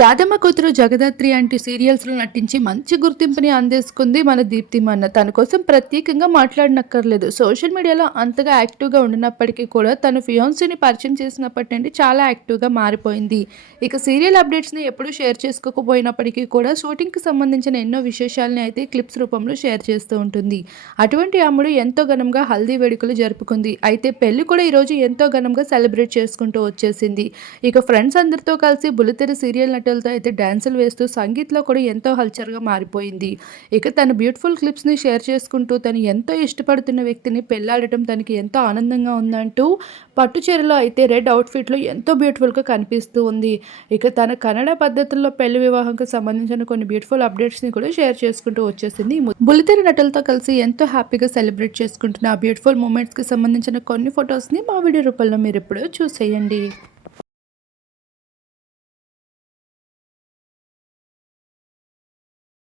రాధమ్మ కూతురు జగదాత్రి అంటి సీరియల్స్లో నటించి మంచి గుర్తింపుని అందేసుకుంది మన దీప్తి మన్న తన కోసం ప్రత్యేకంగా మాట్లాడనక్కర్లేదు. సోషల్ మీడియాలో అంతగా యాక్టివ్గా ఉండినప్పటికీ కూడా తన ఫియాన్సీని పరిచయం చేసినప్పటి నుండి చాలా యాక్టివ్గా మారిపోయింది. ఇక సీరియల్ అప్డేట్స్ని ఎప్పుడూ షేర్ చేసుకోకపోయినప్పటికీ కూడా షూటింగ్కి సంబంధించిన ఎన్నో విశేషాలని అయితే క్లిప్స్ రూపంలో షేర్ చేస్తూ ఉంటుంది. అటువంటి అమ్ముడు ఎంతో ఘనంగా హల్దీ వేడుకలు జరుపుకుంది. అయితే పెళ్ళి కూడా ఈరోజు ఎంతో ఘనంగా సెలబ్రేట్ చేసుకుంటూ వచ్చేసింది. ఇక ఫ్రెండ్స్ అందరితో కలిసి బుల్లితెర సీరియల్ నటులతో అయితే డ్యాన్సులు వేస్తూ సంగీత్లో కూడా ఎంతో హల్చర్గా మారిపోయింది. ఇక తన బ్యూటిఫుల్ క్లిప్స్ని షేర్ చేసుకుంటూ తను ఎంతో ఇష్టపడుతున్న వ్యక్తిని పెళ్ళాడటం తనకి ఎంతో ఆనందంగా ఉందంటూ పట్టు చీరలో అయితే రెడ్ అవుట్ఫిట్లో ఎంతో బ్యూటిఫుల్గా కనిపిస్తూ ఉంది. ఇక తన కన్నడ పద్ధతుల్లో పెళ్ళి వివాహంకి సంబంధించిన కొన్ని బ్యూటిఫుల్ అప్డేట్స్ని కూడా షేర్ చేసుకుంటూ వచ్చేసింది. బుల్లితెర నటులతో కలిసి ఎంతో హ్యాపీగా సెలబ్రేట్ చేసుకుంటున్న ఆ బ్యూటిఫుల్ మూమెంట్స్కి సంబంధించిన కొన్ని ఫొటోస్ని మా వీడియో రూపంలో మీరు ఇప్పుడు చూసేయండి.